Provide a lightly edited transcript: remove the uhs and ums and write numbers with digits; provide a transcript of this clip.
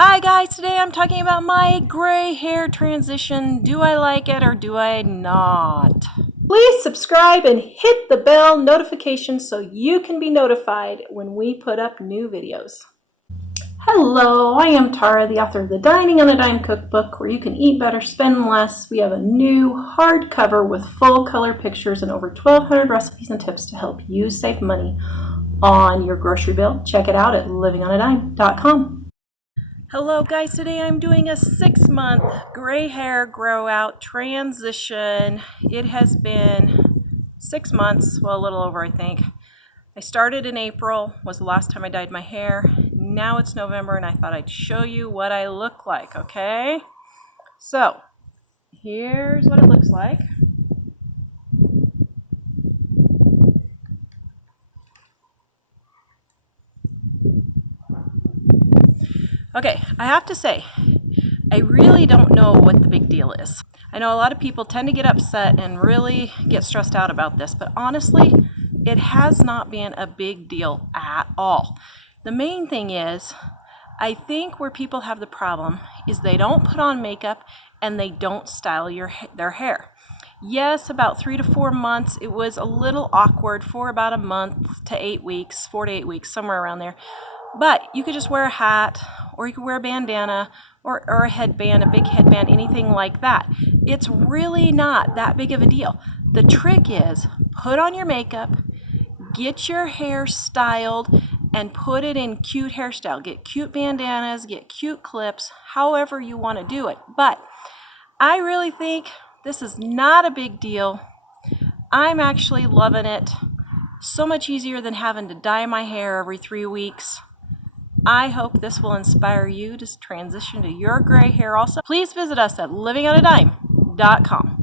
Hi guys, today I'm talking about my gray hair transition. Do I like it or do I not? Please subscribe and hit the bell notification so you can be notified when we put up new videos. Hello, I am Tara, the author of the Dining on a Dime cookbook where you can eat better, spend less. We have a new hardcover with full color pictures and over 1,200 recipes and tips to help you save money on your grocery bill. Check it out at livingonadime.com. Hello guys, today I'm doing a 6-month gray hair grow out transition. It has been 6 months, well a little over I think. I started in April, was the last time I dyed my hair. Now it's November and I thought I'd show you what I look like, okay? So, here's what it looks like. Okay, I have to say, I really don't know what the big deal is. I know a lot of people tend to get upset and really get stressed out about this, but honestly, it has not been a big deal at all. The main thing is, I think where people have the problem is they don't put on makeup and they don't style their hair. Yes, about 3 to 4 months, it was a little awkward for about a month to 8 weeks, 4 to 8 weeks, somewhere around there. But you could just wear a hat, or you could wear a bandana, or a headband, a big headband, anything like that. It's really not that big of a deal. The trick is, put on your makeup, get your hair styled, and put it in cute hairstyle. Get cute bandanas, get cute clips, however you want to do it. But I really think this is not a big deal. I'm actually loving it. So much easier than having to dye my hair every 3 weeks. I hope this will inspire you to transition to your gray hair also. Please visit us at livingonadime.com.